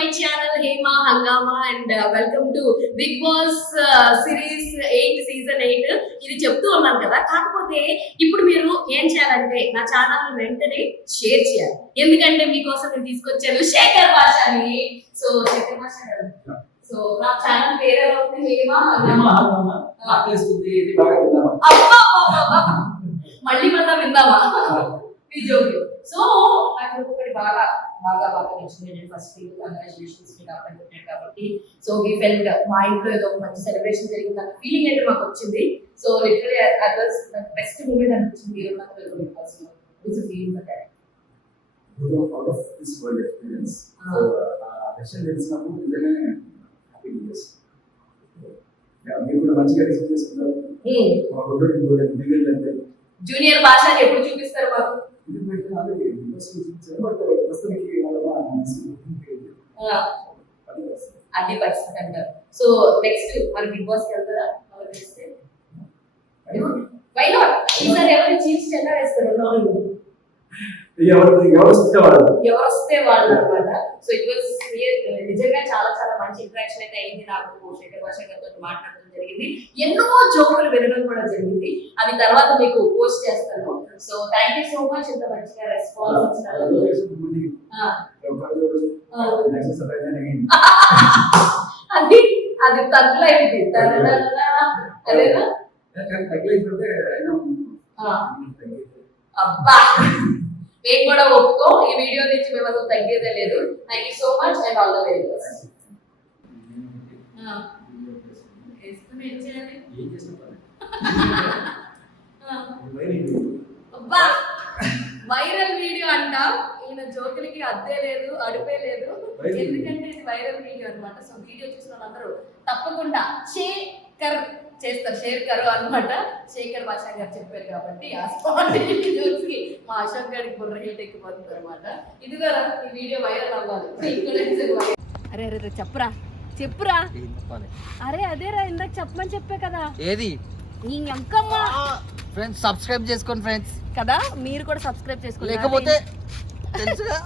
my channel Hema Hangama and welcome to Big Boss series 8 season 8. ఇది చెప్తూ ఉన్నాను కదా, కాకపోతే ఇప్పుడు మీరు ఏం చేయాలంటే నా ఛానల్ ని వెంటనే షేర్ చేయాలి. ఎందుకంటే మీకోసం నేను తీసుకొచ్చాను శేఖర్ భాషని. సో శేఖర్ భాష గారు, సో నా ఛానల్ పేరు ఎలా ఉంది? హేమా హంగామా. మళ్ళీ మళ్ళా విందామా ఈ జోక్లు. సో నాకు ఒకటి బాగా నచ్చింది. నేను ఫస్ట్ కంగ్రాచులేషన్స్ కాబట్టి సో వీ ఫెల్ట్ మా ఇంట్లో ఏదో ఒక మంచి సెలబ్రేషన్ జరిగింది అన్న ఫీలింగ్ అయితే మాకు వచ్చింది. So literally that was the best moment అనిపించింది. మీరు నాకు it's feeling for that out of this world experience. So western తెలిసినప్పుడు నిజంగానే హ్యాపీ డేస్. మీరు కూడా మంచిగా రిసీవ్ చేసుకుంటారు. మా రోడ్డు ఇంకోలేదు మిగిలినంతే జూనియర్ భాష ఎప్పుడు చూపిస్తారు మాకు? అది పరిస్థితి అంటారు. సో నెక్స్ట్ మరి బిగ్ బాస్ కి వెళ్తారా? Why not? ఈసారి ఎవరు చీఫ్ జెండా వేస్తారు? ఎవరు వస్తే వాళ్ళు అన్నమాట. సో ఇట్ వాస్ నిజంగా చాలా చాలా మంచి ఇంటరాక్షన్ అయితే అయింది. నాకు శేఖర్ భాష గారితో మాట్లాడడం జరిగింది, ఎన్నో జోకులు వినడం కూడా జరిగింది. అది తర్వాత మీకు పోస్ట్ చేస్తాను. So thank you so much, ఇంత మంచిగా రెస్పాన్స్ ఇచ్చినారు. అది అది తగ్గులైంది అదేనా? అబ్బా మేము కూడా ఒప్పుకో, ఈ వీడియో నుంచి మేము అసలు తగ్గేదే లేదు. Thank you so much and all the very best. Viral video అంట. ఈయన జోకులకి అద్దే లేదు, అడుపే లేదు. ఎందుకంటే ఇది వైరల్ వీడియో అన్నమాట. సో వీడియో చూసిన వాళ్ళందరూ తప్పకుండా షేర్ కరు అన్నమాట. శేఖర్ భాష గారు చెప్పారు కాబట్టి ఆ స్పాట్ చూసి మా అశోక్ గారికి బుర్ర హీట్ ఎక్కిపోతుంది అనమాట. ఇది కూడా ఈ వీడియో వైరల్ అవ్వాలి. అరే అరే చెప్పురా. అరే అదేరా ఇందాక చెప్పమని చెప్పే కదా. ఏది? ఫ్రెండ్స్ సబ్స్క్రైబ్ చేసుకోండి ఫ్రెండ్స్ కదా, మీరు కూడా సబ్స్క్రైబ్ చేసుకోండి. లేకపోతే తెలుసుగా